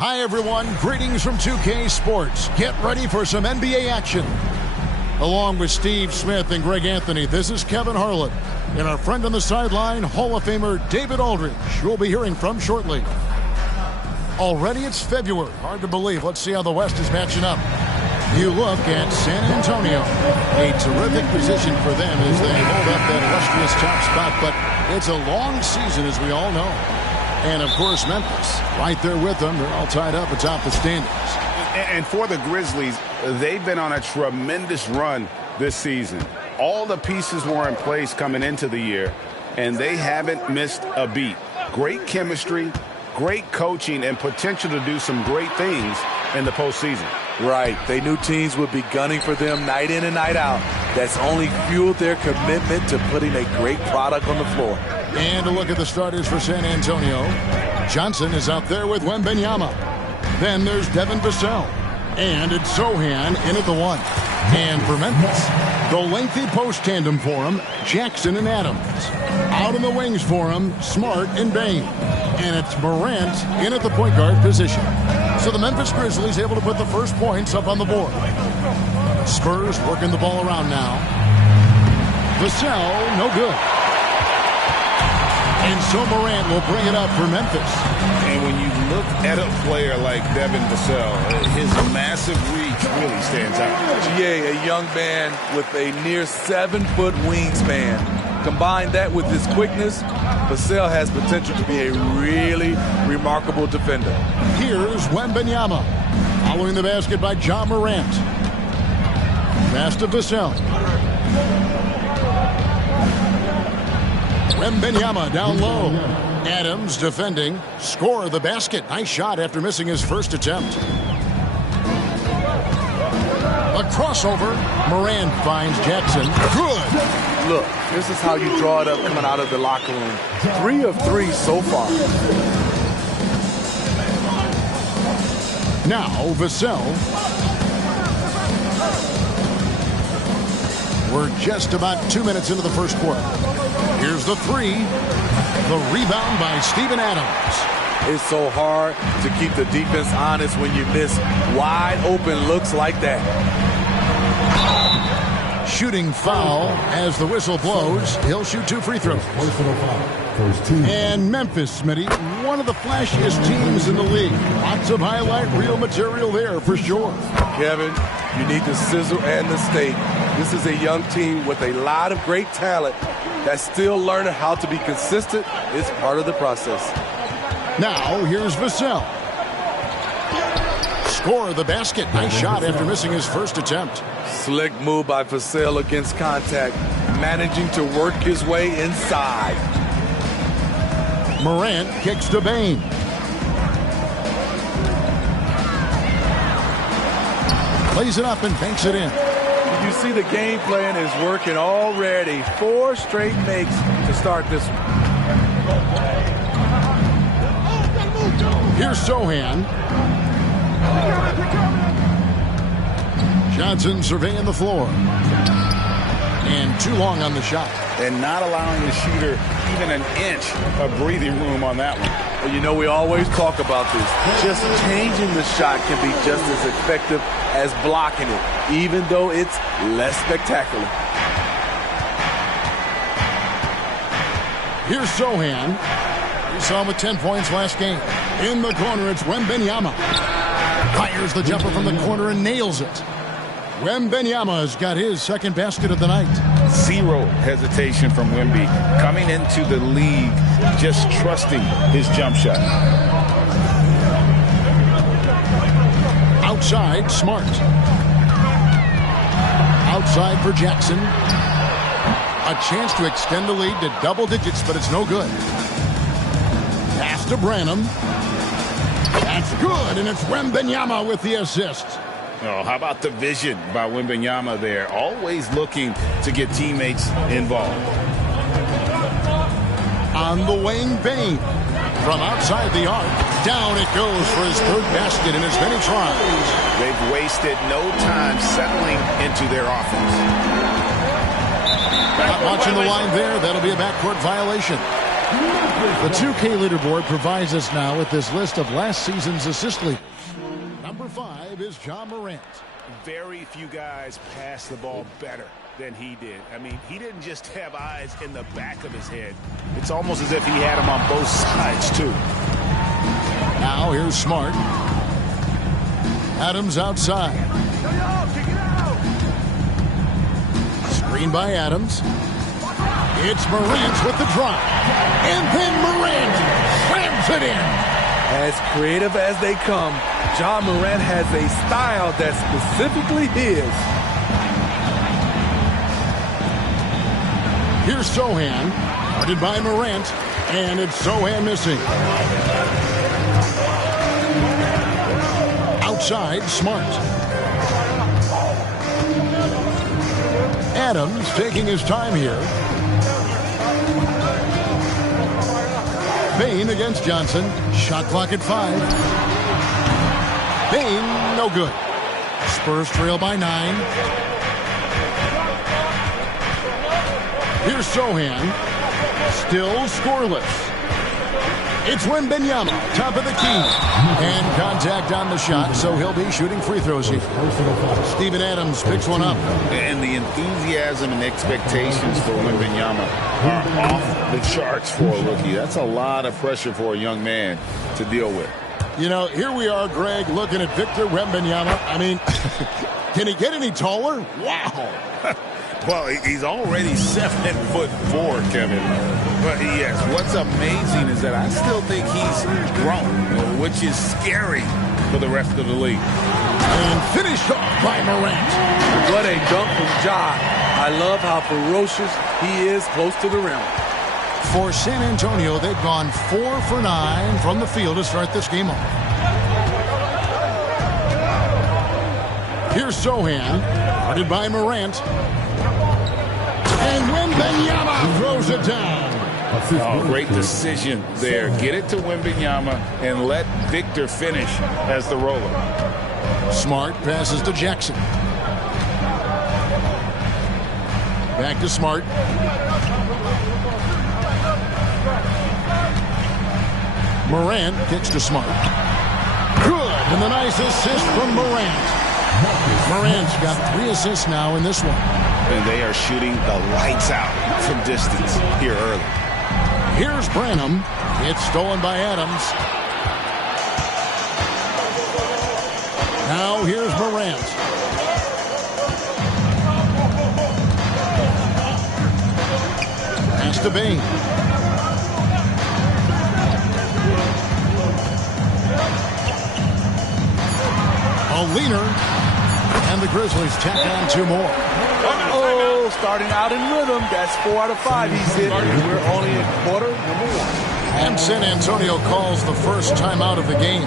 Hi, everyone. Greetings from 2K Sports. Get ready for some NBA action. Along with Steve Smith and Greg Anthony, this is Kevin Harlan. And our friend on the sideline, Hall of Famer David Aldridge, who we'll be hearing from shortly. Already it's February. Hard to believe. Let's see how the West is matching up. You look at San Antonio. A terrific position for them as they hold up that illustrious top spot. But it's a long season, as we all know. And, of course, Memphis, right there with them. They're all tied up atop the standings. And for the Grizzlies, they've been on a tremendous run this season. All the pieces were in place coming into the year, and they haven't missed a beat. Great chemistry, great coaching, and potential to do some great things in the postseason. Right. They knew teams would be gunning for them night in and night out. That's only fueled their commitment to putting a great product on the floor. And a look at the starters for San Antonio. Johnson is out there with Wembanyama. Then there's Devin Vassell. And it's Sohan in at the one. And for Memphis, the lengthy post tandem for him, Jackson and Adams. Out in the wings for him, Smart and Bain. And it's Morant in at the point guard position. So the Memphis Grizzlies able to put the first points up on the board. Spurs working the ball around now. Vassell, no good. And so Morant will bring it up for Memphis. And when you look at a player like Devin Vassell, his massive reach really stands out. Yeah, a young man with a near 7-foot wingspan. Combine that with his quickness, Vassell has potential to be a really remarkable defender. Here's Wembanyama. Following the basket by John Morant. Pass to Vassell. Wembanyama down low. Adams defending. Score the basket. Nice shot after missing his first attempt. A crossover. Morant finds Jackson. Good. Look, this is how you draw it up coming out of the locker room. 3 of 3 so far. Now Vassell. We're just about 2 minutes into the first quarter. Here's the three. The rebound by Steven Adams. It's so hard to keep the defense honest when you miss wide open looks like that. Shooting foul as the whistle blows. He'll shoot 2 free throws. And Memphis, Smitty, one of the flashiest teams in the league. Lots of highlight reel material there for sure. Kevin, you need the sizzle and the steak. This is a young team with a lot of great talent that's still learning how to be consistent. It's part of the process. Now, here's Vassell. Score the basket. Nice shot after missing his first attempt. Slick move by Vassell against contact, managing to work his way inside. Morant kicks to Bain. Plays it up and banks it in. You see the game plan is working already. 4 straight makes to start this one. Here's Sohan. Johnson surveying the floor. And too long on the shot. And not allowing the shooter even an inch of breathing room on that one. Well, you know, we always talk about this. Just changing the shot can be just as effective as blocking it, even though it's less spectacular. Here's Sohan. We saw him with 10 points last game. In the corner, it's Wembanyama. Fires the jumper from the corner and nails it. Wembanyama's got his second basket of the night. Zero hesitation from Wemby. Coming into the league, just trusting his jump shot. Outside, Smart. Outside for Jackson. A chance to extend the lead to double digits, but it's no good. Pass to Branham. That's good, and it's Wembanyama with the assist. Oh, how about the vision by Wembanyama there? Always looking to get teammates involved. On the wing, Bain. From outside the arc, down it goes for his third basket in as many tries. They've wasted no time settling into their offense. Not watching the line there. That'll be a backcourt violation. The 2K leaderboard provides us now with this list of last season's assist leaders. Number 5 is John Morant. Very few guys pass the ball better than he did. I mean, he didn't just have eyes in the back of his head. It's almost as if he had them on both sides, too. Now here's Smart. Adams outside. Screen by Adams. It's Morant with the drop. And then Morant slams it in. As creative as they come, John Morant has a style that's specifically his. Here's Sohan. Guarded by Morant. And it's Sohan missing. Outside, Smart. Adams taking his time here. Bain against Johnson. Shot clock at 5. Bain, no good. Spurs trail by 9. Here's Sohan. Still scoreless. It's Wembanyama, top of the key. And contact on the shot, so he'll be shooting free throws here. Steven Adams picks one up. And the enthusiasm and expectations for Wembanyama are off the charts for a rookie. That's a lot of pressure for a young man to deal with. You know, here we are, Greg, looking at Victor Wembanyama. I mean, can he get any taller? Wow. Well, he's already 7'4", Kevin. But yes, what's amazing is that I still think he's grown, which is scary for the rest of the league. And finished off by Morant. What a dunk from Ja. I love how ferocious he is close to the rim. For San Antonio, they've gone 4 for 9 from the field to start this game off. Here's Sohan, guarded by Morant. And Wembanyama throws it down. Oh, great decision there. Get it to Wembanyama and let Victor finish as the roller. Smart passes to Jackson. Back to Smart. Morant kicks to Smart. Good. And the nice assist from Morant. Morant's got 3 assists now in this one. And they are shooting the lights out from distance here early. Here's Branham. It's stolen by Adams. Now here's Morant. Pass to Bain. A leaner. And the Grizzlies tack on 2 more. Uh-oh, starting out in rhythm. That's 4 out of 5 he's hit. We're only in quarter number 1. And San Antonio calls the first timeout of the game.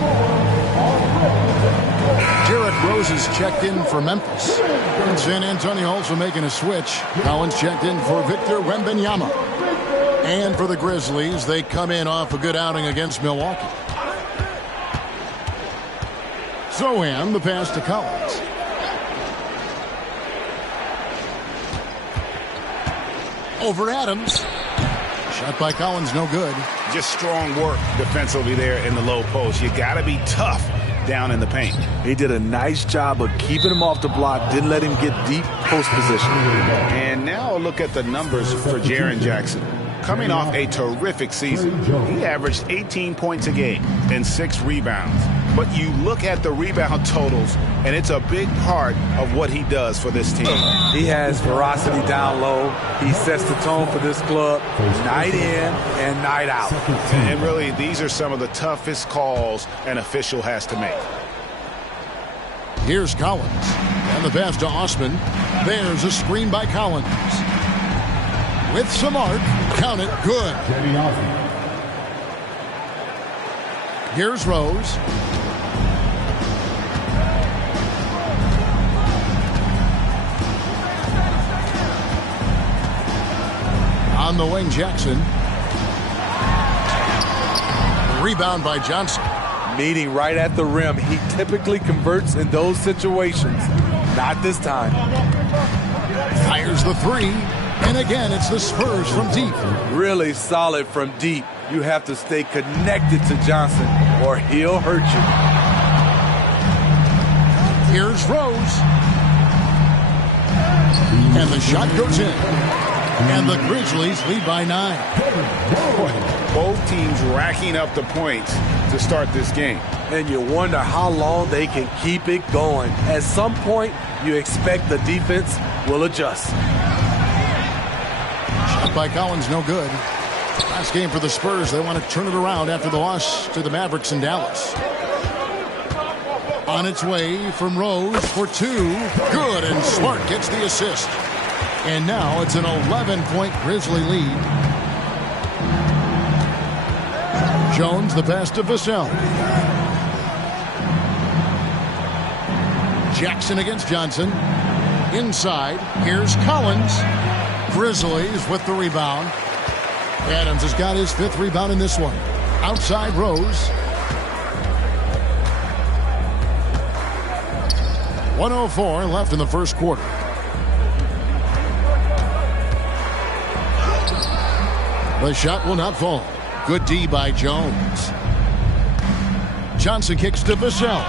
Derrick Rose is checked in for Memphis. And San Antonio also making a switch. Collins checked in for Victor Wembanyama. And for the Grizzlies, they come in off a good outing against Milwaukee. Sohan, the pass to Collins. Over Adams. Shot by Collins, no good. Just strong work defensively there in the low post. You got to be tough down in the paint. He did a nice job of keeping him off the block, didn't let him get deep post position. And now look at the numbers for Jaren Jackson. Coming off a terrific season, he averaged 18 points a game and 6 rebounds. But you look at the rebound totals, and it's a big part of what he does for this team. He has ferocity down low. He sets the tone for this club night in and night out. And really, these are some of the toughest calls an official has to make. Here's Collins. And the pass to Osman. There's a screen by Collins. With some arc. Count it. Good. Here's Rose. On the wing, Jackson. Rebound by Johnson. Meeting right at the rim. He typically converts in those situations. Not this time. Fires the three. And again, it's the Spurs from deep. Really solid from deep. You have to stay connected to Johnson or he'll hurt you. Here's Rose. And the shot goes in. And the Grizzlies lead by 9. Both teams racking up the points to start this game. And you wonder how long they can keep it going. At some point, you expect the defense will adjust. Shot by Collins, no good. Last game for the Spurs. They want to turn it around after the loss to the Mavericks in Dallas. On its way from Rose for 2. Good, and Smart gets the assist. And now it's an 11-point Grizzly lead. Jones, the pass to Vassell. Jackson against Johnson. Inside, here's Collins. Grizzlies with the rebound. Adams has got his 5th rebound in this one. Outside Rose. 1:04 left in the first quarter. The shot will not fall. Good D by Jones. Johnson kicks to Vassell.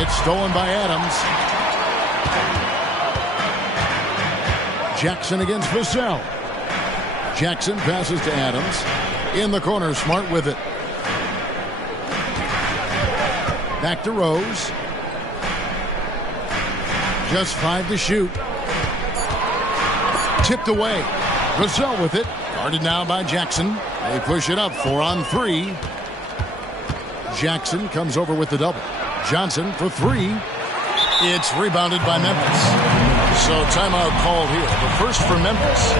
It's stolen by Adams. Jackson against Vassell. Jackson passes to Adams. In the corner, Smart with it. Back to Rose. Just 5 to shoot. Tipped away. Vassell with it. Guarded now by Jackson. They push it up 4 on 3. Jackson comes over with the double. Johnson for 3. It's rebounded by Memphis. So timeout called here. The first for Memphis.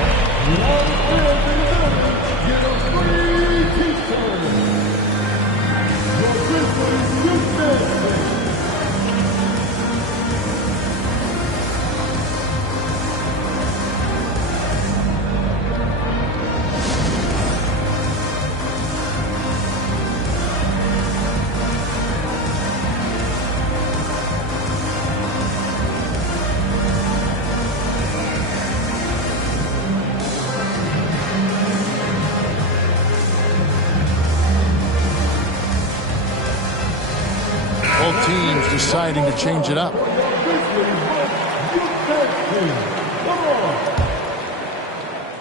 Both teams deciding to change it up.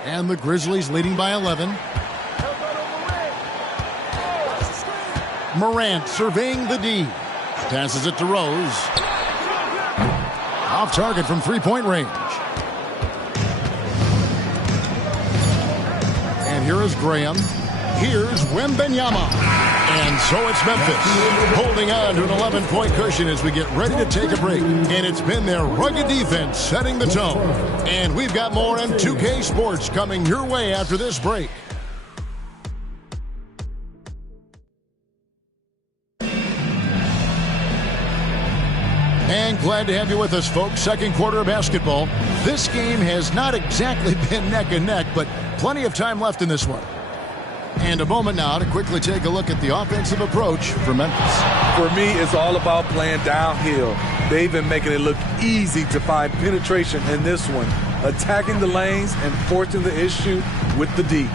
And the Grizzlies leading by 11. Morant surveying the D. Passes it to Rose. Off target from 3-point range. And here is Graham. Here's Wembanyama. And so it's Memphis holding on to an 11-point cushion as we get ready to take a break. And it's been their rugged defense setting the tone. And we've got more on 2K Sports coming your way after this break. And glad to have you with us, folks. Second quarter of basketball. This game has not exactly been neck and neck, but plenty of time left in this one. And a moment now to quickly take a look at the offensive approach for Memphis. For me, it's all about playing downhill. They've been making it look easy to find penetration in this one, attacking the lanes and forcing the issue with the D.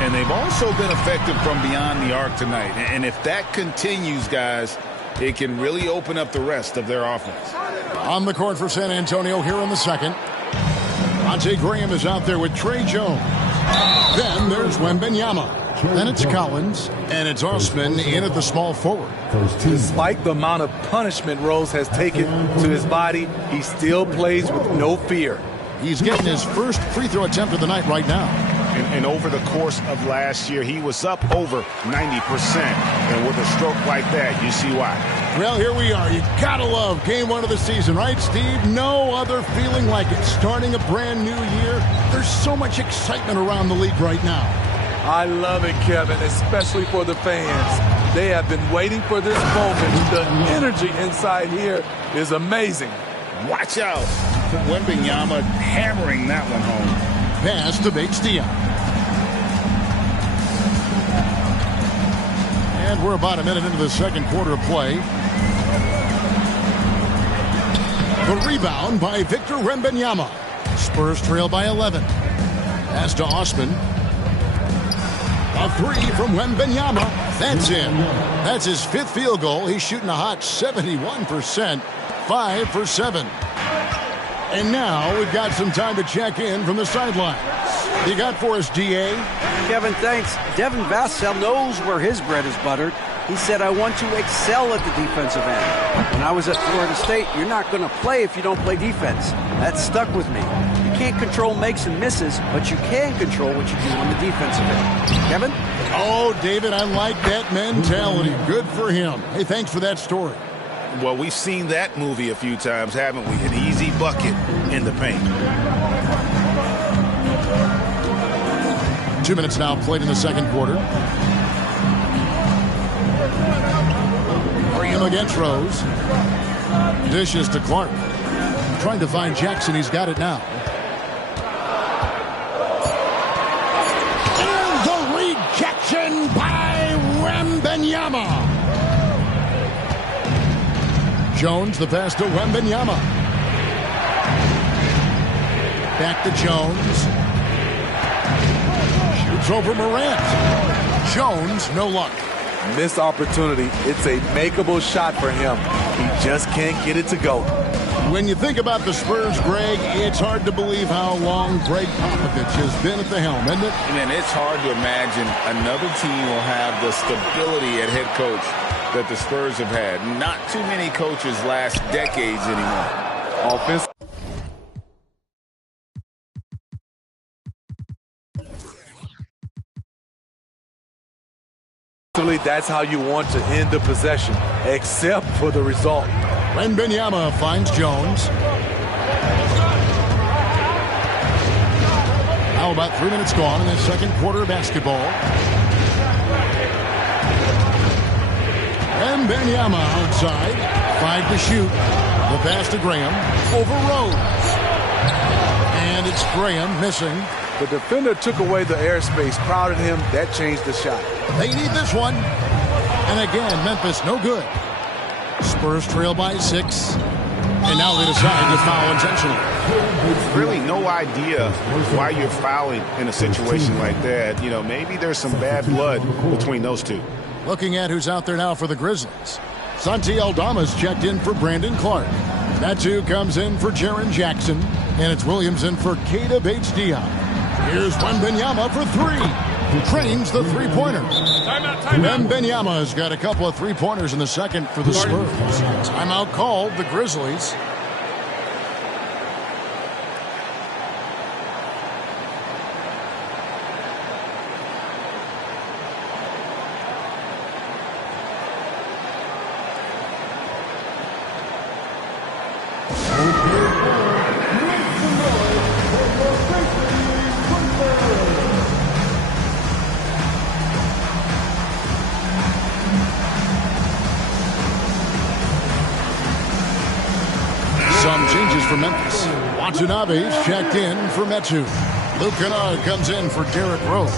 And they've also been effective from beyond the arc tonight. And if that continues, guys, it can really open up the rest of their offense. On the court for San Antonio here in the second. Monte Graham is out there with Trey Jones. Then there's Wembanyama. Then it's Collins, and it's Osman in at the small forward. Despite the amount of punishment Rose has taken to his body, he still plays with no fear. He's getting his first free throw attempt of the night right now. And over the course of last year, he was up over 90%. And with a stroke like that, you see why. Well, here we are. You gotta love game 1 of the season, right, Steve? No other feeling like it. Starting a brand new year, there's so much excitement around the league right now. I love it, Kevin, especially for the fans. They have been waiting for this moment. The energy inside here is amazing. Watch out. Wembanyama hammering that one home. Pass to Bates-Diop. And we're about a minute into the second quarter of play. The rebound by Victor Wembanyama. Spurs trail by 11. Pass to Osman. A three from Wembanyama. That's in. That's his 5th field goal. He's shooting a hot 71%. 5 for 7. And now we've got some time to check in from the sideline. You got for us, DA? Kevin, thanks. Devin Vassell knows where his bread is buttered. He said, I want to excel at the defensive end. When I was at Florida State, you're not going to play if you don't play defense. That stuck with me. You can't control makes and misses, but you can control what you do on the defensive end. Kevin? Oh, David, I like that mentality. Good for him. Hey, thanks for that story. Well, we've seen that movie a few times, haven't we? An easy bucket in the paint. 2 minutes now played in the second quarter. Graham against Rose. Dishes to Clark. Trying to find Jackson. He's got it now. And the rejection by Wembanyama. Jones, the pass to Wembanyama. Back to Jones. Shoots over Morant. Jones, no luck. Missed opportunity. It's a makeable shot for him. He just can't get it to go. When you think about the Spurs, Greg, it's hard to believe how long Greg Popovich has been at the helm, isn't it? Man, it's hard to imagine another team will have the stability at head coach that the Spurs have had. Not too many coaches last decades anymore. Offense. That's how you want to end the possession, except for the result. Wembanyama finds Jones. Now about 3 minutes gone in the second quarter of basketball. Wembanyama outside. 5 to shoot. The pass to Graham. Over Rose. And it's Graham missing. The defender took away the airspace, crowded him. That changed the shot. They need this one. And again, Memphis no good. Spurs trail by 6. And now they decide to foul intentionally. Really no idea why you're fouling in a situation like that. You know, maybe there's some bad blood between those two. Looking at who's out there now for the Grizzlies. Santi Aldama's checked in for Brandon Clark. Metu comes in for Jaren Jackson. And it's Williams in for Keita Bates-Diop. Here's Wembanyama for 3. Trains the three-pointer. Wembanyama's got a couple of three-pointers in the second for the Spurs. Timeout called the Grizzlies. Some changes for Memphis. Watanabe's checked in for Metu. Luke Kennard comes in for Derrick Rose.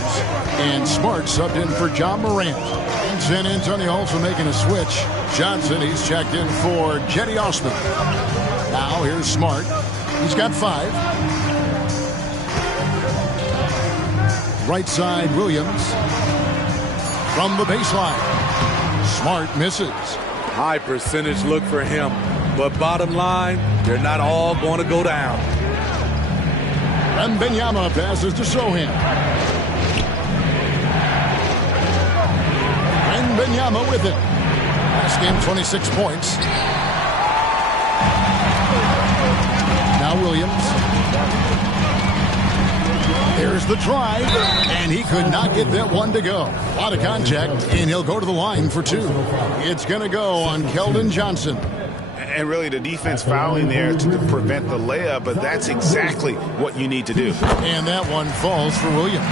And Smart subbed in for John Morant. And San Antonio also making a switch. Johnson, he's checked in for Jetty Osman. Now here's Smart. He's got 5. Right side, Williams. From the baseline. Smart misses. High percentage look for him. But bottom line, they're not all going to go down. Wembanyama passes to Sohan. Wembanyama with it. Last game, 26 points. Now Williams. Here's the try, and he could not get that one to go. A lot of contact, and he'll go to the line for 2. It's going to go on Keldon Johnson. And really the defense fouling there to prevent the layup, but that's exactly what you need to do. And that one falls for Williams.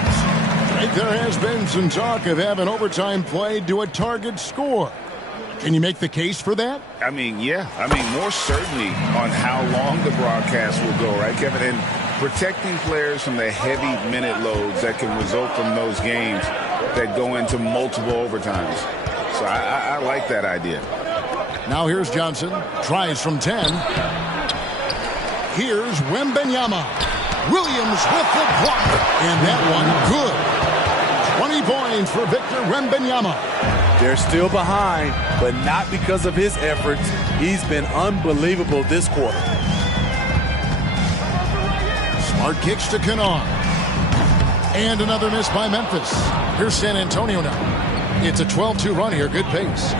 There has been some talk of having overtime played to a target score. Can you make the case for that? I mean, yeah. I mean, more certainty on how long the broadcast will go, right, Kevin? And protecting players from the heavy minute loads that can result from those games that go into multiple overtimes. So I like that idea. Now here's Johnson. Tries from 10. Here's Wembanyama. Williams with the block. And that one good. 20 points for Victor Wembanyama. They're still behind, but not because of his efforts. He's been unbelievable this quarter. Smart kicks to Kennard. And another miss by Memphis. Here's San Antonio now. It's a 12-2 run here. Good pace.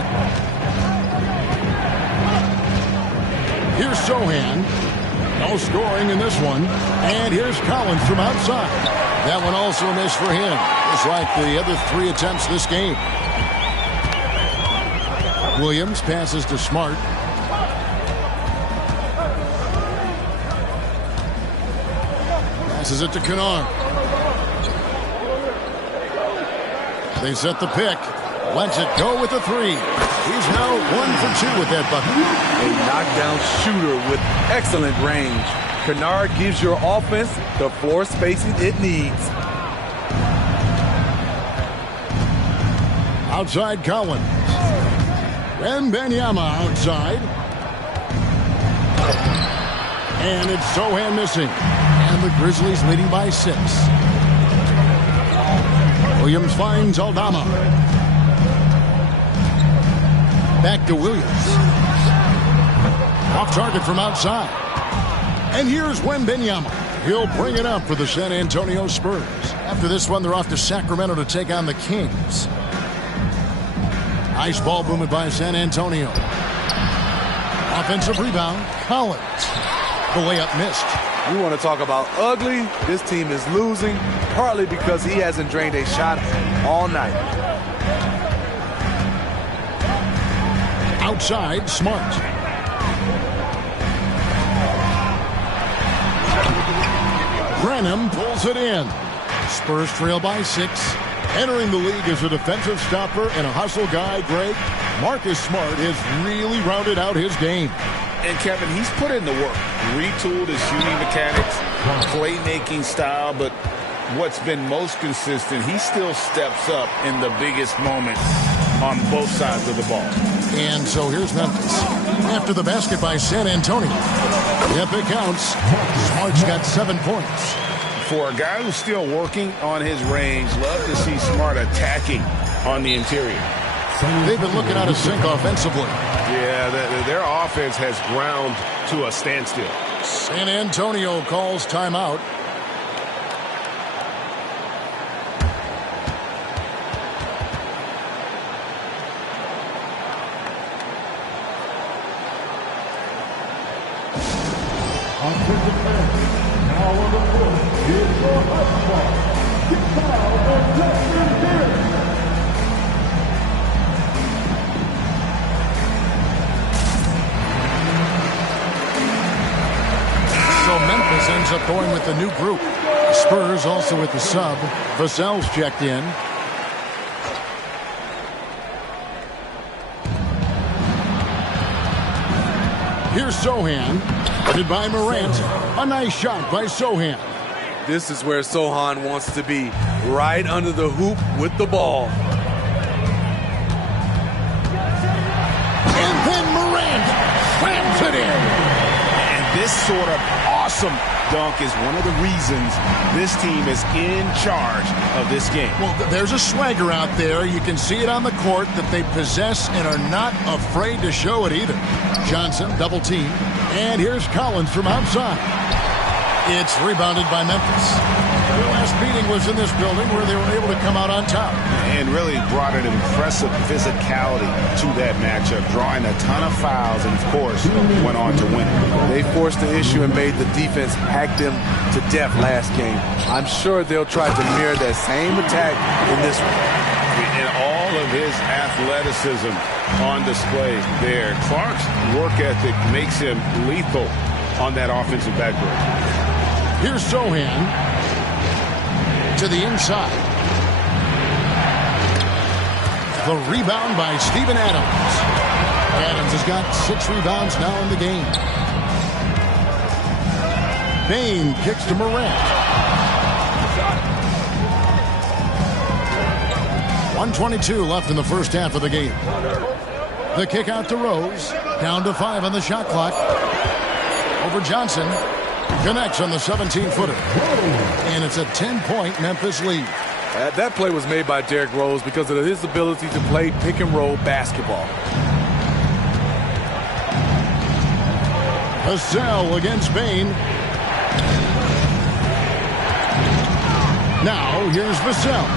Here's Sohan. No scoring in this one. And here's Collins from outside. That one also a miss for him. Just like the other 3 attempts this game. Williams passes to Smart. Passes it to Kennard. They set the pick. Lets it go with the 3. He's now 1 for 2 with that bucket. A knockdown shooter with excellent range. Kennard gives your offense the floor spacing it needs. Outside Collins. Wembanyama outside. And it's Sohan missing. And the Grizzlies leading by 6. Williams finds Aldama. Back to Williams. Off target from outside. And here's Wembanyama. He'll bring it up for the San Antonio Spurs. After this one, they're off to Sacramento to take on the Kings. Nice ball movement by San Antonio. Offensive rebound, Collins. The layup missed. We want to talk about ugly. This team is losing, partly because he hasn't drained a shot all night. Outside, Smart. Branham pulls it in. Spurs trail by 6. Entering the league as a defensive stopper and a hustle guy, Greg, Marcus Smart has really rounded out his game. And Kevin, he's put in the work. Retooled his shooting mechanics, playmaking style, but what's been most consistent, he still steps up in the biggest moments on both sides of the ball. And so here's Memphis. After the basket by San Antonio. If it counts, Smart's got 7 points. For a guy who's still working on his range, love to see Smart attacking on the interior. They've been looking out of sync offensively. Yeah, their offense has ground to a standstill. San Antonio calls timeout. Now on the court is your husband. Get fouled and Justin here. So Memphis ends up going with the new group. Spurs also with the sub. Vassell's checked in. Here's Sohan. Headed by Morant. A nice shot by Sohan. This is where Sohan wants to be, right under the hoop with the ball. And then Morant slams it in. And this sort of awesome dunk is one of the reasons this team is in charge of this game. Well, there's a swagger out there. You can see it on the court that they possess and are not afraid to show it either. Johnson, double team. And here's Collins from outside. It's rebounded by Memphis. Their last meeting was in this building where they were able to come out on top. And really brought an impressive physicality to that matchup, drawing a ton of fouls and, of course, went on to win. They forced the issue and made the defense hack them to death last game. I'm sure they'll try to mirror that same attack in this one. And all of his athleticism on display there. Clark's work ethic makes him lethal on that offensive backboard. Here's Sohan to the inside. The rebound by Steven Adams. Adams has got 6 rebounds now in the game. Bain kicks to Morant. 1:22 left in the first half of the game. The kick out to Rose. Down to 5 on the shot clock. Over Johnson. Connects on the 17-footer. And it's a 10-point Memphis lead. That play was made by Derrick Rose because of his ability to play pick-and-roll basketball. Vassell against Bain. Now, here's Vassell.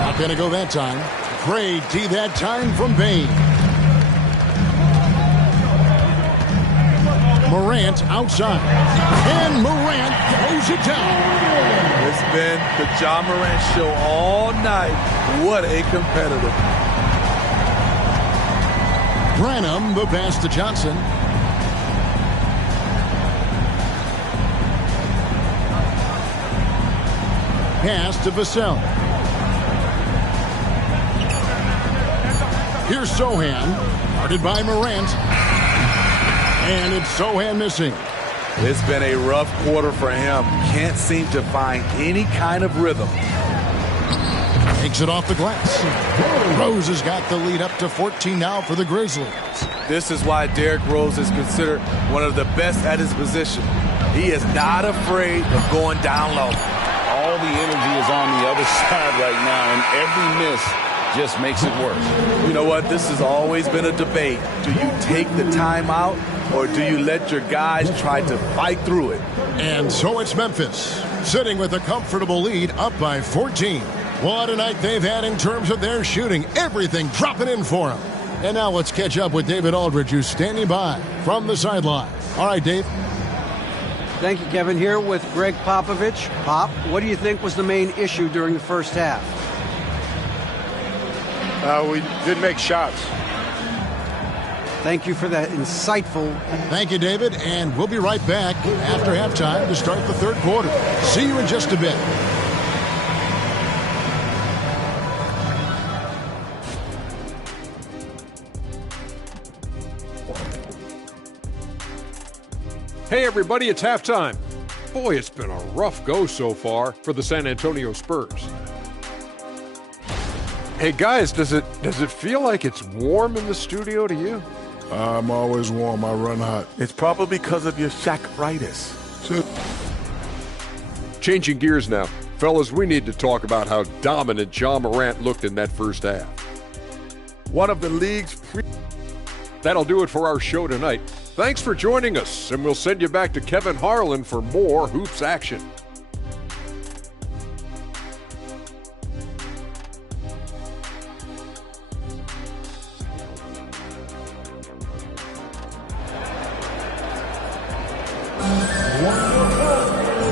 Not going to go that time. Great D that time from Bain. Morant outside. And Morant throws it down. It's been the Ja Morant show all night. What a competitor. Branham, the pass to Johnson. Pass to Vassell. Here's Sohan. Guarded by Morant. And it's Sohan missing. It's been a rough quarter for him. Can't seem to find any kind of rhythm. Takes it off the glass. Rose has got the lead up to 14 now for the Grizzlies. This is why Derrick Rose is considered one of the best at his position. He is not afraid of going down low. All the energy is on the other side right now, and every miss just makes it worse. You know what? This has always been a debate. Do you take the timeout, or do you let your guys try to fight through it? And so it's Memphis, sitting with a comfortable lead, up by 14. What a night they've had in terms of their shooting. Everything dropping in for them. And now let's catch up with David Aldridge, who's standing by from the sideline. All right, Dave. Thank you, Kevin. Here with Greg Popovich. Pop, what do you think was the main issue during the first half? We didn't make shots. Thank you for that insightful. Thank you, David. And we'll be right back after halftime to start the third quarter. See you in just a bit. Hey everybody, it's halftime. Boy, it's been a rough go so far for the San Antonio Spurs. Hey guys, does it feel like it's warm in the studio to you? I'm always warm. I run hot. It's probably because of your Shaq-ritis. Changing gears now. Fellas, we need to talk about how dominant Ja Morant looked in that first half. One of the league's That'll do it for our show tonight. Thanks for joining us, and we'll send you back to Kevin Harlan for more hoops action.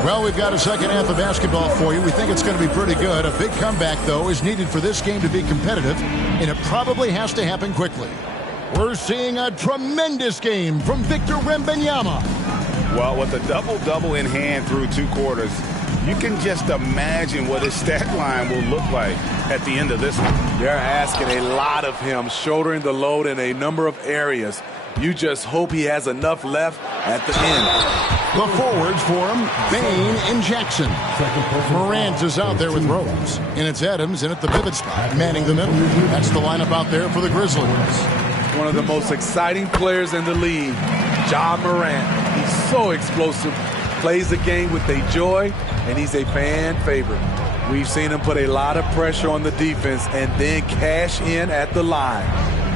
Well, we've got a second half of basketball for you. We think it's going to be pretty good. A big comeback, though, is needed for this game to be competitive, and it probably has to happen quickly. We're seeing a tremendous game from Victor Wembanyama. Well, with a double-double in hand through two quarters, you can just imagine what his stat line will look like at the end of this one. They're asking a lot of him, shouldering the load in a number of areas. You just hope he has enough left at the end. The forwards for him, Bain and Jackson. Morant is out there with Rose. And it's Adams in at the pivot spot, manning the middle. That's the lineup out there for the Grizzlies. One of the most exciting players in the league, Ja Morant. He's so explosive, plays the game with a joy, and he's a fan favorite. We've seen him put a lot of pressure on the defense and then cash in at the line.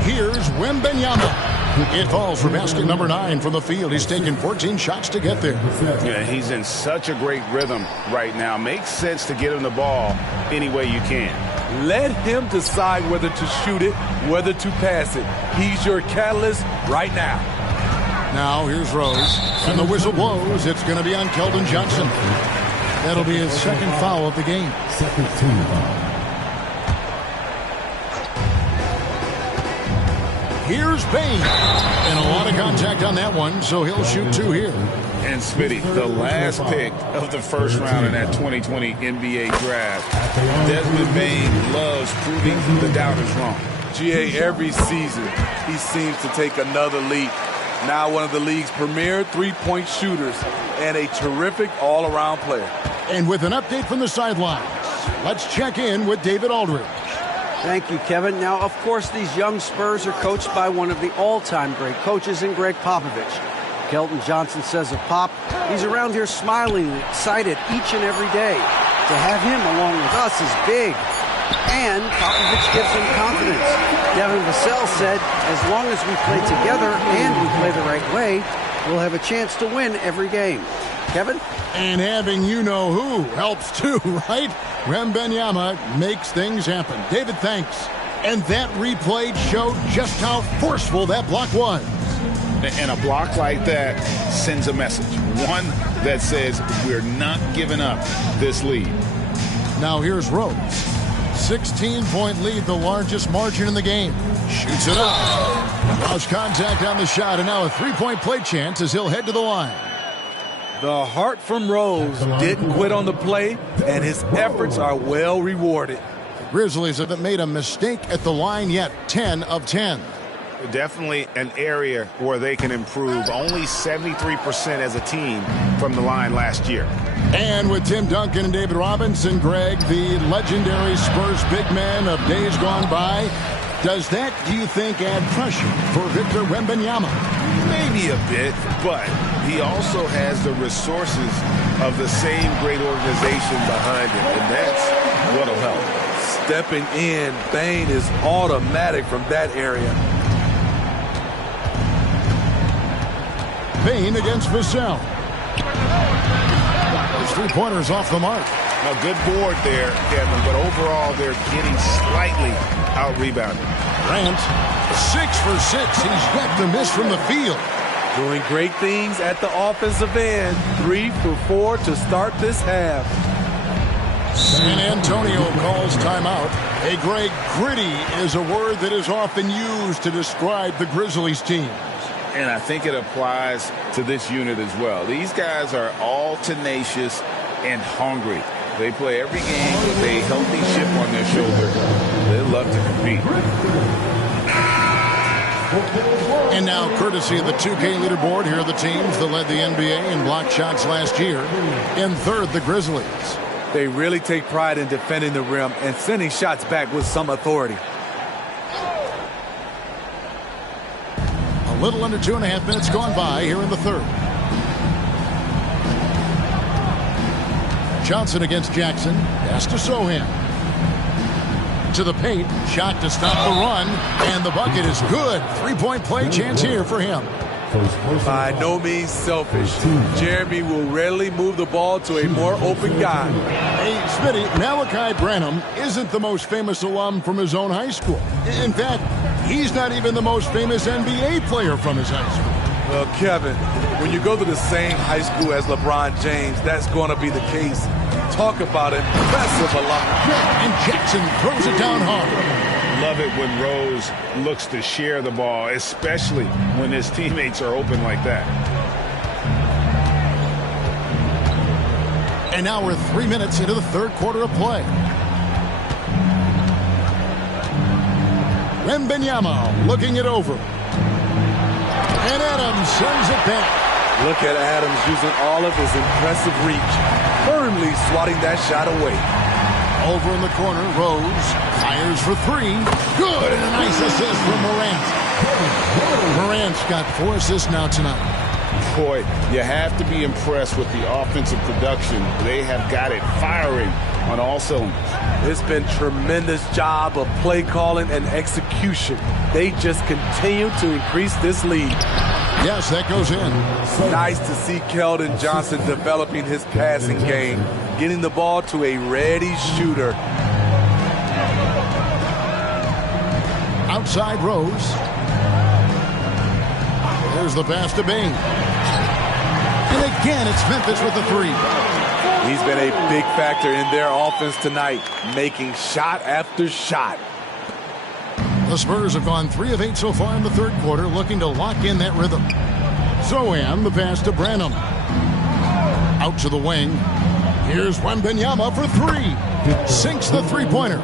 Here's Wembanyama. It falls for basket number 9 from the field. He's taken 14 shots to get there. Yeah, he's in such a great rhythm right now. Makes sense to get him the ball any way you can. Let him decide whether to shoot it, whether to pass it. He's your catalyst right now. Now here's Rose. And the whistle blows. It's going to be on Keldon Johnson. That'll be his second foul of the game. Second team foul. Here's Bain. And a lot of contact on that one, so he'll shoot 2 here. And Smitty, the last pick of the first round in that 2020 NBA draft. Desmond Bain loves proving the doubters wrong. GA, every season, he seems to take another leap. Now one of the league's premier three-point shooters and a terrific all-around player. And with an update from the sidelines, let's check in with David Aldridge. Thank you, Kevin. Now, of course, these young Spurs are coached by one of the all-time great coaches in Greg Popovich. Keldon Johnson says of Pop, he's around here smiling and excited each and every day. To have him along with us is big. And Popovich gives him confidence. Devin Vassell said, as long as we play together and we play the right way, we'll have a chance to win every game. Kevin? And having you-know-who helps too, right? Wembanyama makes things happen. David, thanks. And that replay showed just how forceful that block was. And a block like that sends a message. One that says we're not giving up this lead. Now here's Rose. 16-point lead, the largest margin in the game. Shoots it up. Lost contact on the shot, and now a three-point play chance as he'll head to the line. The heart from Rose didn't quit on the play, and his efforts are well rewarded. The Grizzlies haven't made a mistake at the line yet. 10 of 10. Definitely an area where they can improve. Only 73% as a team from the line last year. And with Tim Duncan and David Robinson, Greg, the legendary Spurs big man of days gone by, does that, do you think, add pressure for Victor Wembanyama? Maybe a bit, but he also has the resources of the same great organization behind him, and that's what'll help. Stepping in, Bane is automatic from that area. Bane against Vassell. His three-pointers off the mark. A good board there, Kevin, but overall they're getting slightly out-rebounded. Grant, 6 for 6. He's yet to miss from the field. Doing great things at the offensive end. 3 for 4 to start this half. San Antonio calls timeout. Hey, Greg, gritty is a word that is often used to describe the Grizzlies team. And I think it applies to this unit as well. These guys are all tenacious and hungry. They play every game with a healthy chip on their shoulder. They love to compete. And now, courtesy of the 2K leaderboard, here are the teams that led the NBA in block shots last year. In third, the Grizzlies. They really take pride in defending the rim and sending shots back with some authority. A little under 2.5 minutes gone by here in the third. Johnson against Jackson. Pass to Sohan. To the paint. Shot to stop the run. And the bucket is good. Three-point play chance here for him. By no means selfish. Jeremy will rarely move the ball to a more open guy. Hey, Smitty, Malachi Branham isn't the most famous alum from his own high school. In fact, he's not even the most famous NBA player from his high school. Well, Kevin, when you go to the same high school as LeBron James, that's going to be the case. Talk about impressive alumni. And Jackson throws it down hard. Love it when Rose looks to share the ball, especially when his teammates are open like that. And now we're 3 minutes into the third quarter of play. Wembanyama looking it over. And Adams sends it back. Look at Adams using all of his impressive reach, firmly swatting that shot away. Over in the corner, Rose fires for three. Good, and a nice assist from Morant. Morant's got 4 assists now tonight. Boy, you have to be impressed with the offensive production. They have got it firing on all cylinders. It's been tremendous job of play calling and execution. They just continue to increase this lead. Yes, that goes in. Nice to see Keldon Johnson developing his passing game, getting the ball to a ready shooter. Outside Rose. There's the pass to Bane. And again, it's Memphis with the three. He's been a big factor in their offense tonight, making shot after shot. The Spurs have gone 3 of 8 so far in the third quarter, looking to lock in that rhythm. Zohan, the pass to Branham. Out to the wing. Here's Wembanyama for 3. Sinks the three-pointer.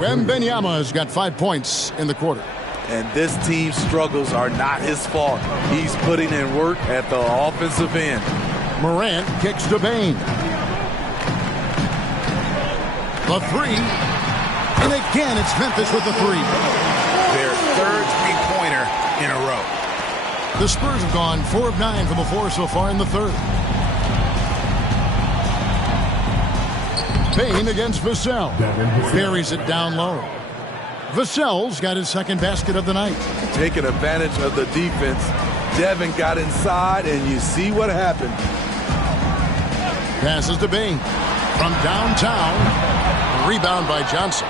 Wembanyama has got 5 points in the quarter. And this team's struggles are not his fault. He's putting in work at the offensive end. Morant kicks to Bane. The three. And again, it's Memphis with the three. Their third three-pointer in a row. The Spurs have gone 4 of 9 from the floor so far in the third. Payne against Vassell. Buries it down low. Vassell's got his second basket of the night. Taking advantage of the defense. Devin got inside, and you see what happened. Passes to Payne. From downtown. Rebound by Johnson.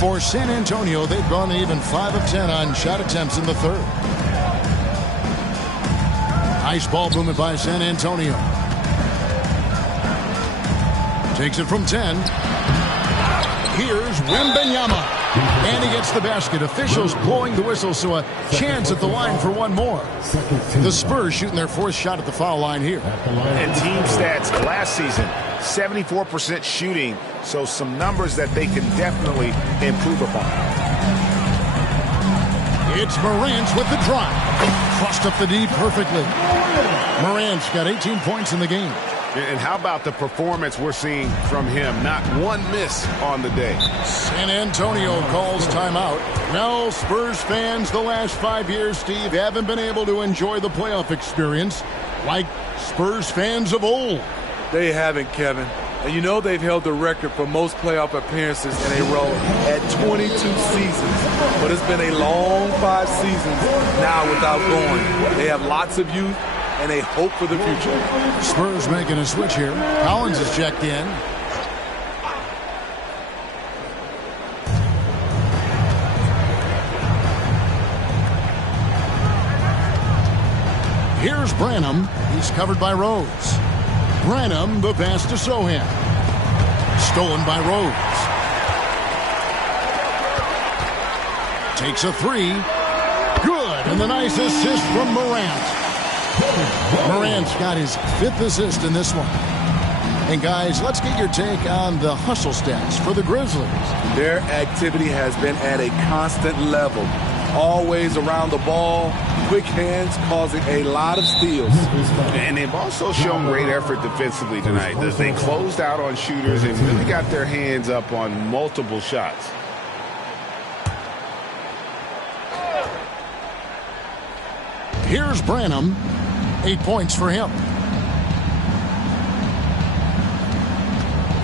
For San Antonio, they've gone even 5 of 10 on shot attempts in the third. Nice ball movement by San Antonio. Takes it from 10. Here's Wembanyama. And he gets the basket. Officials blowing the whistle, so a chance at the line for one more. The Spurs shooting their fourth shot at the foul line here. And team stats last season, 74% shooting, so some numbers that they can definitely improve upon. It's Morant with the drive. Crossed up the D perfectly. Morant's got 18 points in the game. And how about the performance we're seeing from him? Not one miss on the day. San Antonio calls timeout. Well, Spurs fans, the last 5 years, Steve, haven't been able to enjoy the playoff experience like Spurs fans of old. They haven't, Kevin. And you know they've held the record for most playoff appearances in a row at 22 seasons. But it's been a long 5 seasons now without going. They have lots of youth and a hope for the future. Spurs making a switch here. Collins is checked in. Here's Branham. He's covered by Rose. Branham, the pass to Sohan. Stolen by Rose. Takes a 3. Good. And the nice assist from Morant. Morant's got his 5th assist in this one. And guys, let's get your take on the hustle stats for the Grizzlies. Their activity has been at a constant level. Always around the ball, quick hands causing a lot of steals. And they've also shown great effort defensively tonight. They closed out on shooters and really got their hands up on multiple shots. Here's Branham. 8 points for him.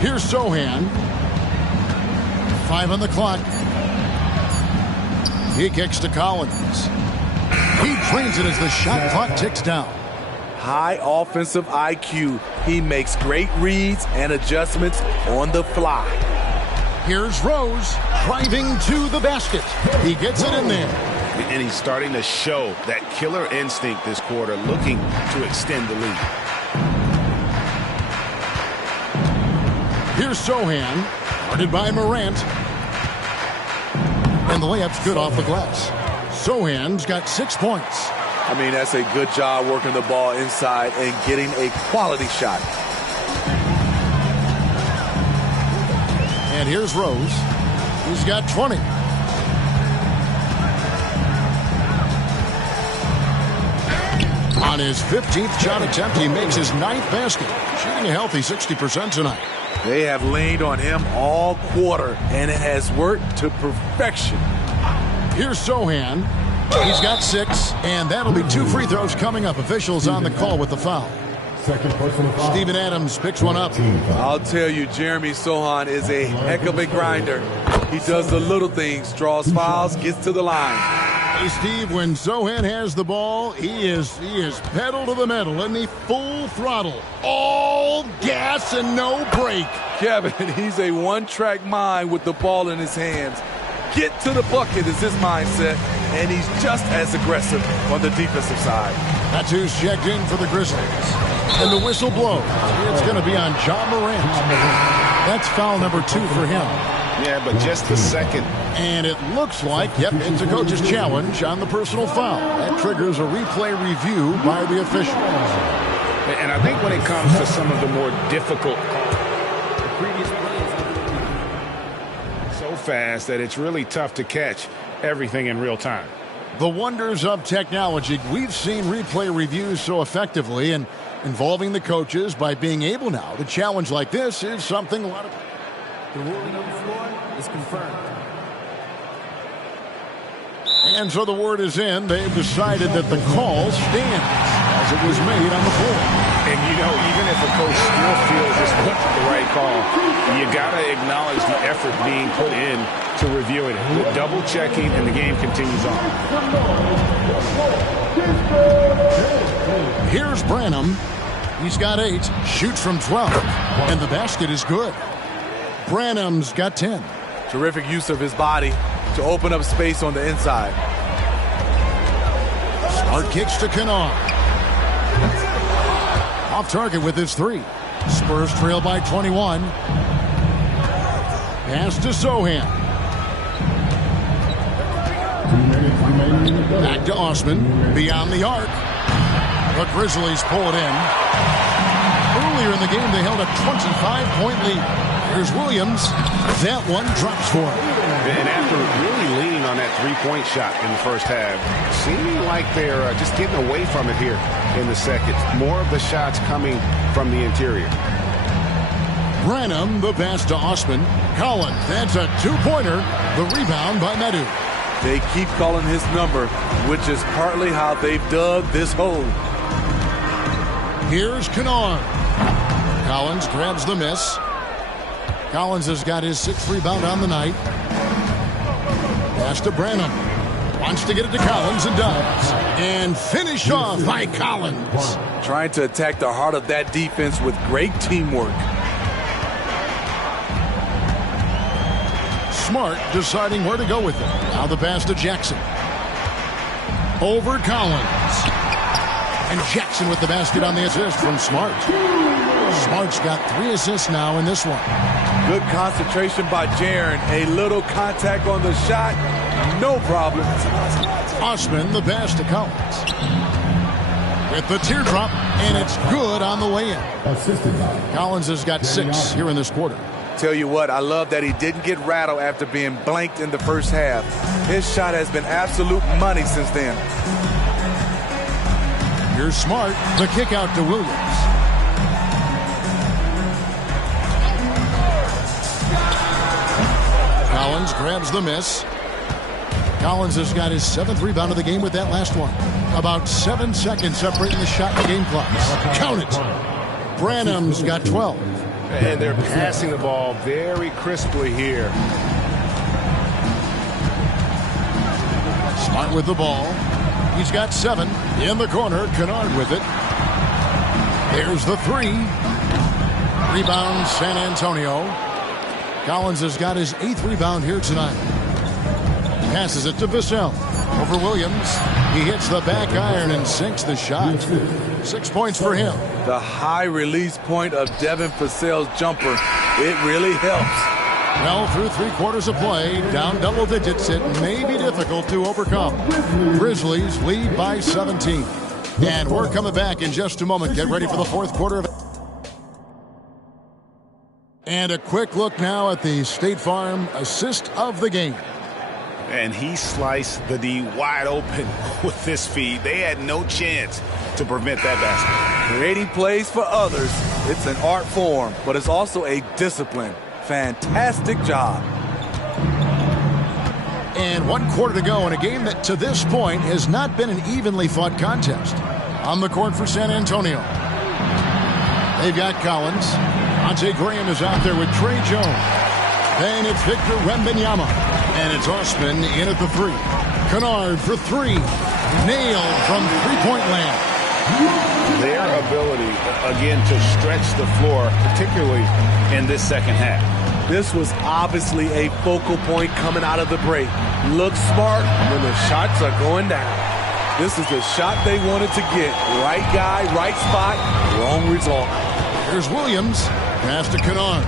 Here's Sohan. 5 on the clock. He kicks to Collins. He drains it as the shot clock ticks down. High offensive IQ. He makes great reads and adjustments on the fly. Here's Rose driving to the basket. He gets it in there. And he's starting to show that killer instinct this quarter, looking to extend the lead. Here's Sohan, guarded by Morant. And the layup's good off the glass. Sohan's got 6 points. I mean, that's a good job working the ball inside and getting a quality shot. And here's Rose. He's got 20. On his 15th shot attempt, he makes his 9th basket, shooting a healthy 60% tonight. They have leaned on him all quarter, and it has worked to perfection. Here's Sohan. He's got 6, and that'll be 2 free throws coming up. Officials on the call with the foul. Steven Adams picks one up. I'll tell you, Jeremy Sohan is a heck of a grinder. He does the little things, draws fouls, gets to the line. Hey, Steve, when Sohan has the ball, he is pedal to the metal, isn't he? Full throttle. All gas and no brake. Kevin, he's a one-track mind with the ball in his hands. Get to the bucket is his mindset, and he's just as aggressive on the defensive side. That's who's checked in for the Grizzlies. And the whistle blows. It's going to be on John Morant. That's foul number 2 for him. Yeah, but just the second. And it looks like, yep, it's a coach's challenge on the personal foul. That triggers a replay review by the officials. And I think when it comes to some of the more difficult calls, the previous plays so fast that it's really tough to catch everything in real time. The wonders of technology. We've seen replay reviews so effectively, and involving the coaches by being able now to challenge like this is something a lot of... The ruling on the floor is confirmed. And so the word is in. They've decided that the call stands as it was made on the floor. And, you know, even if a coach still feels this wasn't the right call, you got to acknowledge the effort being put in to review it. Double-checking, and the game continues on. Here's Branham. He's got 8, shoots from 12, and the basket is good. Branham's got 10. Terrific use of his body to open up space on the inside. Smart kicks to Kennard. Off target with his 3. Spurs trail by 21. Pass to Sohan. Back to Osman. Beyond the arc. The Grizzlies pull it in. Earlier in the game, they held a 25-point lead. Here's Williams. That one drops for him. And after really leaning on that three-point shot in the first half, seeming like they're just getting away from it here in the second. More of the shots coming from the interior. Branham, the pass to Osman. Collins, that's a 2-pointer. The rebound by Medu. They keep calling his number, which is partly how they've dug this hole. Here's Kennard. Collins grabs the miss. Collins has got his 6th rebound on the night. Pass to Branham. Wants to get it to Collins and does. And finished off by Collins. Trying to attack the heart of that defense with great teamwork. Smart deciding where to go with it. Now the pass to Jackson. Over Collins. And Jackson with the basket on the assist from Smart. Smart's got 3 assists now in this one. Good concentration by Jaren. A little contact on the shot. No problem. Osman, the pass to Collins. With the teardrop, and it's good on the way in. Collins has got 6 here in this quarter. Tell you what, I love that he didn't get rattled after being blanked in the first half. His shot has been absolute money since then. Here's Smart, the kick out to Williams. Collins grabs the miss. Collins has got his 7th rebound of the game with that last one. About 7 seconds separating the shot and game clock. Count it. Branham's got 12. And they're passing the ball very crisply here. Smart with the ball. He's got 7. In the corner, Kennard with it. There's the 3. Rebound, San Antonio. Collins has got his 8th rebound here tonight. Passes it to Vassell. Over Williams. He hits the back iron and sinks the shot. 6 points for him. The high release point of Devin Vassell's jumper. It really helps. Well, through 3 quarters of play, down double digits, it may be difficult to overcome. Grizzlies lead by 17. And we're coming back in just a moment. Get ready for the 4th quarter of. And a quick look now at the State Farm assist of the game. And he sliced the D wide open with this feed. They had no chance to prevent that basket. Creating plays for others, it's an art form, but it's also a discipline. Fantastic job. And 1 quarter to go in a game that to this point has not been an evenly fought contest. On the court for San Antonio. They've got Collins. Ante Graham is out there with Trey Jones. Then it's Victor Wembanyama. And it's Osman in at the 3. Kennard for 3. Nailed from 3-point land. Their ability, again, to stretch the floor, particularly in this second half. This was obviously a focal point coming out of the break. Look smart when the shots are going down. This is the shot they wanted to get. Right guy, right spot, wrong result. Here's Williams. Pass to Kennard.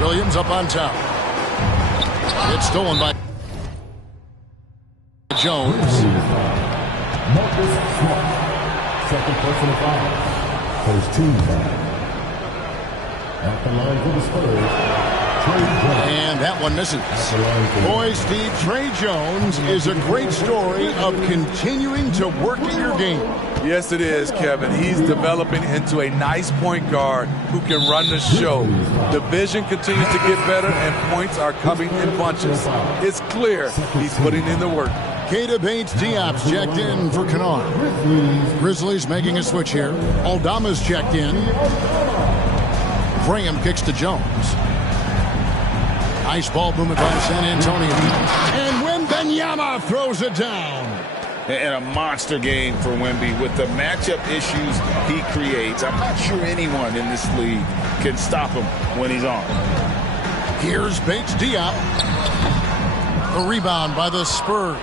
Williams up on top. It's stolen by Jones. Marcus Smart, 2nd personal foul. First team foul. At the line for the Spurs, And that one misses. Boy, Steve, Trey Jones is a great story of continuing to work at your game. Yes, it is, Kevin. He's developing into a nice point guard who can run the show. The vision continues to get better, and points are coming in bunches. It's clear he's putting in the work. Keita Bates-Diop's checked in for Kennard. Grizzlies making a switch here. Aldama's checked in. Graham kicks to Jones. Nice ball movement by San Antonio. And Wembanyama throws it down. And a monster game for Wemby with the matchup issues he creates. I'm not sure anyone in this league can stop him when he's on. Here's Bates-Diop. The rebound by the Spurs.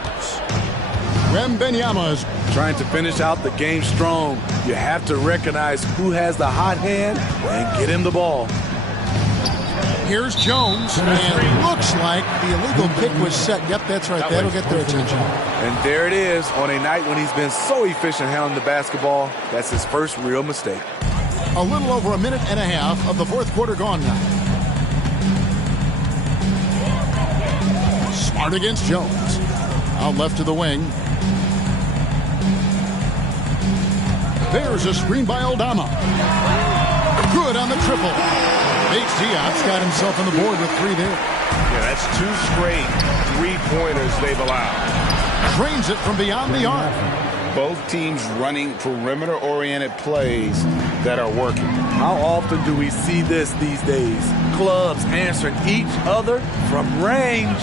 Wembanyama's trying to finish out the game strong. You have to recognize who has the hot hand and get him the ball. Here's Jones, and it looks like the illegal pick was set. Yep, that's right. That'll get their attention. And there it is on a night when he's been so efficient handling the basketball. That's his first real mistake. A little over a minute and a half of the fourth quarter gone now. Smart against Jones. Out left to the wing. There's a screen by Aldama. Good on the triple. Bates-Diop's got himself on the board with 3 there. Yeah, that's 2 straight 3-pointers they've allowed. Drains it from beyond the arc. Both teams running perimeter-oriented plays that are working. How often do we see this these days? Clubs answering each other from range.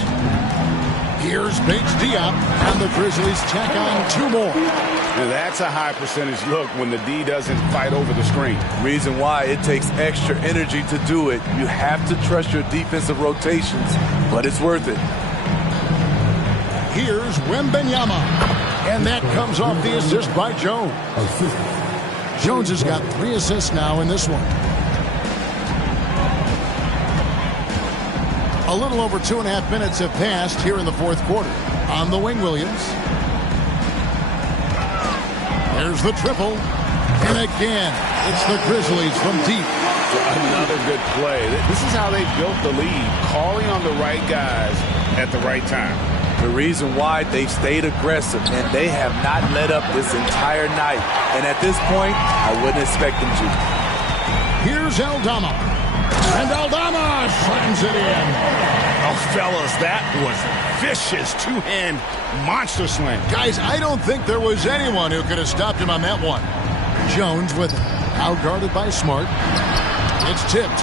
Here's Bates-Diop, and the Grizzlies tack on 2 more. And that's a high percentage look when the D doesn't fight over the screen. Reason why it takes extra energy to do it. You have to trust your defensive rotations, but it's worth it. Here's Wembanyama, and that comes off the assist by Jones. Jones has got 3 assists now in this one. A little over 2.5 minutes have passed here in the fourth quarter. On the wing, Williams. There's the triple. And again, it's the Grizzlies from deep. Another good play. This is how they built the lead, calling on the right guys at the right time. The reason why they've stayed aggressive, and they have not let up this entire night. And at this point, I wouldn't expect them to. Here's Aldama. And Aldama slams it in. Oh, fellas, that was vicious 2-hand monster slam. Guys, I don't think there was anyone who could have stopped him on that one. Jones with it. Outguarded by Smart. It's tipped.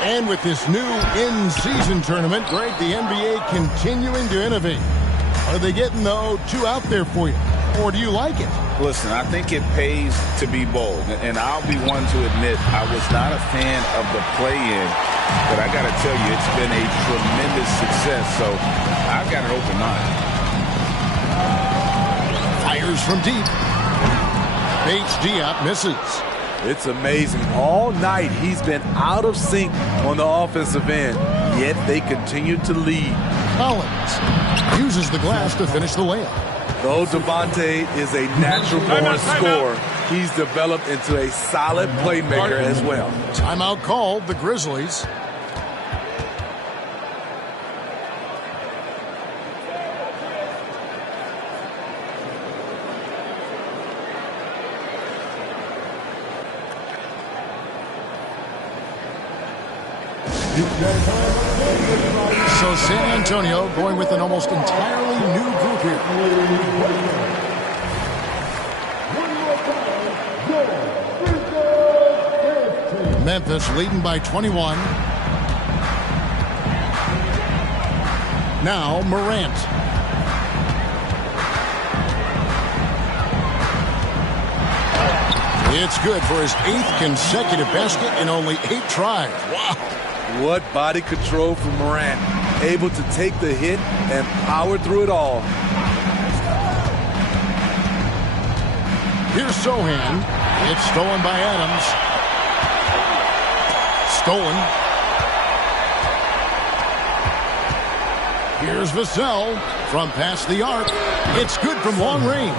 And with this new in-season tournament, Greg, the NBA continuing to innovate. Are they getting, though, 2 out there for you? Or do you like it? Listen, I think it pays to be bold. And I'll be one to admit I was not a fan of the play-in. But I got to tell you, it's been a tremendous success. So I've got an open mind. Fires from deep. Bates-Diop misses. It's amazing. All night he's been out of sync on the offensive end, yet they continue to lead. Collins uses the glass to finish the layup. Though Devontae is a natural-born scorer, he's developed into a solid playmaker as well. Timeout called, the Grizzlies. So San Antonio going with an almost entirely new group here. Memphis leading by 21. Now Morant. It's good for his 8th consecutive basket in only 8 tries. Wow. What body control from Morant. Able to take the hit and power through it all. Here's Sohan. It's stolen by Adams. Stolen. Here's Vassell from past the arc. It's good from long range.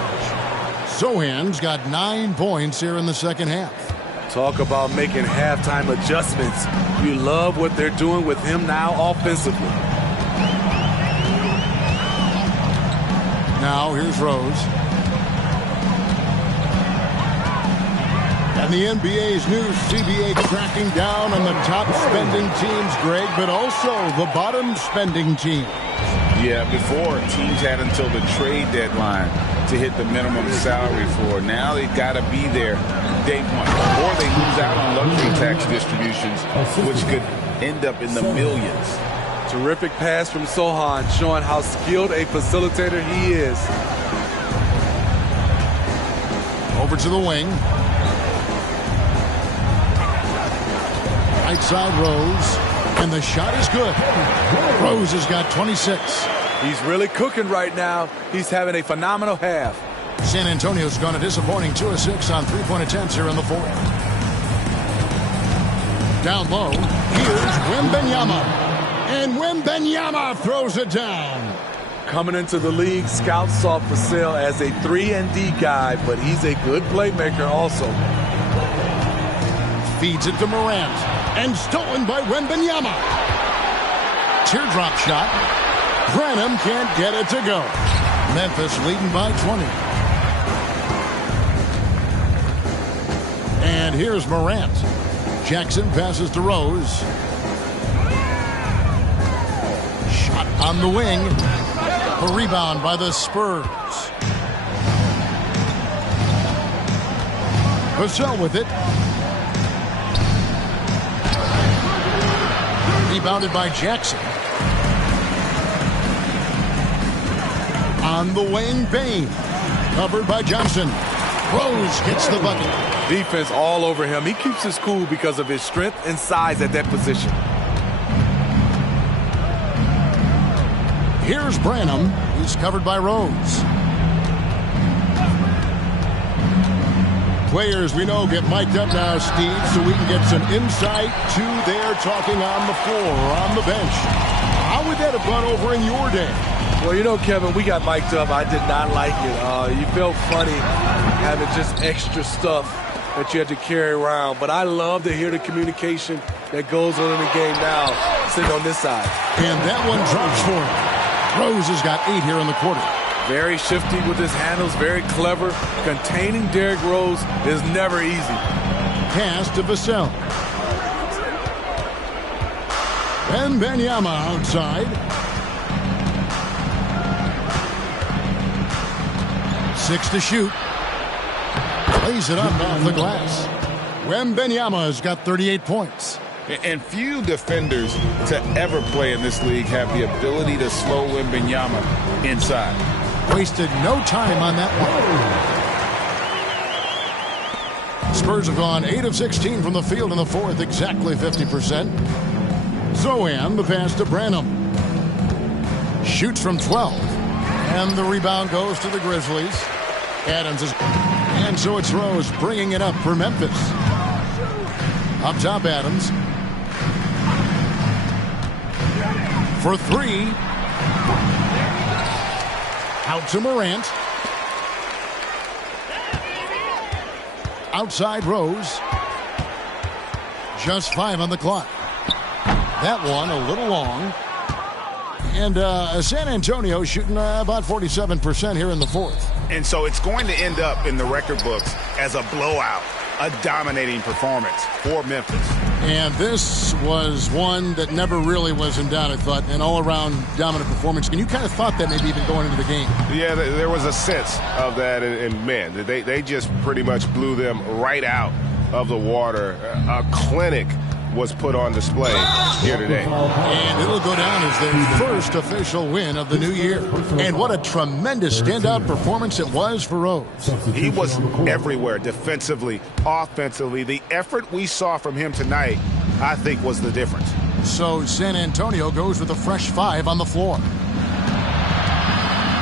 Sohan's got 9 points here in the second half. Talk about making halftime adjustments. You love what they're doing with him now offensively. Now here's Rose. And the NBA's new CBA cracking down on the top spending teams, Greg, but also the bottom spending teams. Yeah, before teams had until the trade deadline to hit the minimum salary floor. Now they've got to be there day one, or they lose out on luxury tax distributions, which could end up in the millions. Terrific pass from Sohan, showing how skilled a facilitator he is. Over to the wing. Right side Rose, and the shot is good. Rose has got 26. He's really cooking right now. He's having a phenomenal half. San Antonio's gone a disappointing 2 of 6 on three-point attempts here in the fourth. Down low, here's Wembanyama. And Wembanyama throws it down. Coming into the league, scouts saw Vassell as a 3-and-D guy, but he's a good playmaker also. Feeds it to Morant. And stolen by Wembanyama. Teardrop shot. Branham can't get it to go. Memphis leading by 20. And here's Morant. Jackson passes to Rose. Shot on the wing. A rebound by the Spurs. Vassell with it. Rebounded by Jackson. On the wing, Bain. Covered by Johnson. Rose gets the bucket. Defense all over him. He keeps his cool because of his strength and size at that position. Here's Branham. He's covered by Rose. Players we know get mic'd up now, Steve, so we can get some insight to their talking on the floor or on the bench. How would that have gone over in your day? Well, you know, Kevin, we got mic'd up. I did not like it. You felt funny having just extra stuff that you had to carry around. But I love to hear the communication that goes on in the game now, sitting on this side. And that one drops for him. Rose has got 8 here in the quarter. Very shifty with his handles, very clever. Containing Derrick Rose is never easy. Pass to Vassell. Wembanyama outside. 6 to shoot. Plays it up off the glass. Wembanyama has got 38 points. And few defenders to ever play in this league have the ability to slow Wembanyama inside. Wasted no time on that one. Spurs have gone 8 of 16 from the field in the fourth, exactly 50%. Zohan, the pass to Branham. Shoots from 12. And the rebound goes to the Grizzlies. Adams is... And so it's Rose bringing it up for Memphis. Up top, Adams. For 3. Out to Morant. Outside Rose. Just 5 on the clock. That one a little long. And San Antonio shooting about 47% here in the fourth. And so it's going to end up in the record books as a blowout, a dominating performance for Memphis. And this was one that never really was in doubt, I thought, an all-around dominant performance. And you kind of thought that maybe even going into the game. Yeah, there was a sense of that, and man, they just pretty much blew them right out of the water. A clinic was put on display here today. And it'll go down as their first official win of the new year. And what a tremendous standout performance it was for Rose. He was everywhere, defensively, offensively. The effort we saw from him tonight, I think, was the difference. So San Antonio goes with a fresh 5 on the floor.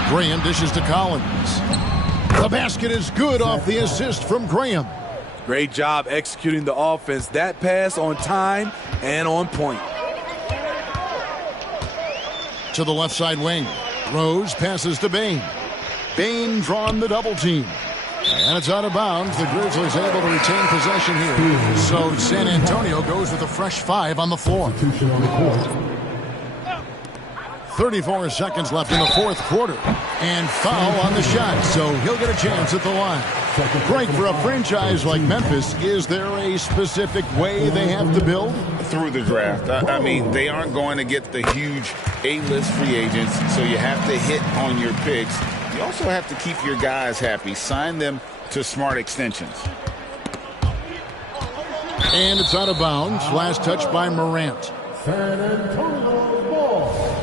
Graham dishes to Collins. The basket is good off the assist from Graham. Great job executing the offense. That pass on time and on point. To the left side wing. Rose passes to Bain. Bain drawn the double team. And it's out of bounds. The Grizzlies able to retain possession here. So San Antonio goes with a fresh 5 on the floor. 34 seconds left in the fourth quarter. And foul on the shot, so he'll get a chance at the line. Greg, for a franchise like Memphis, is there a specific way they have to build? Through the draft. I mean, they aren't going to get the huge A-list free agents, so you have to hit on your picks. You also have to keep your guys happy. Sign them to smart extensions. And it's out of bounds. Last touch by Morant. San Antonio ball.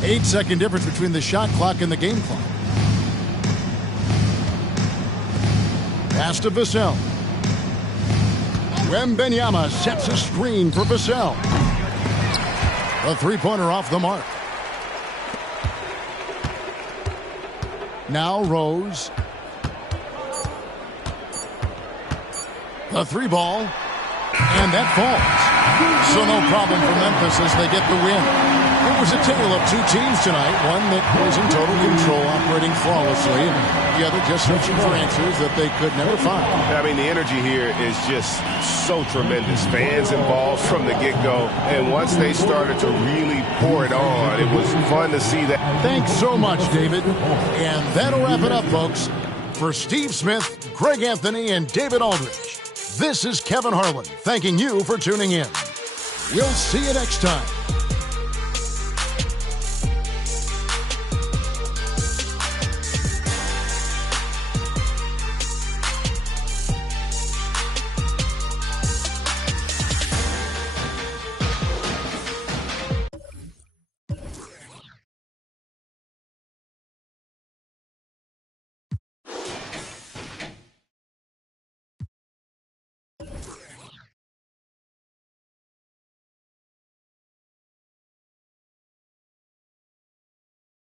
8-second difference between the shot clock and the game clock. Pass to Vassell. Wembanyama sets a screen for Vassell. A three-pointer off the mark. Now Rose. The three ball. And that falls. So no problem for Memphis as they get the win. It was a tale of two teams tonight. One that was in total control, operating flawlessly. And the other just searching for answers that they could never find. I mean, the energy here is just so tremendous. Fans involved from the get-go. And once they started to really pour it on, it was fun to see that. Thanks so much, David. And that'll wrap it up, folks. For Steve Smith, Greg Anthony, and David Aldridge, this is Kevin Harlan thanking you for tuning in. We'll see you next time.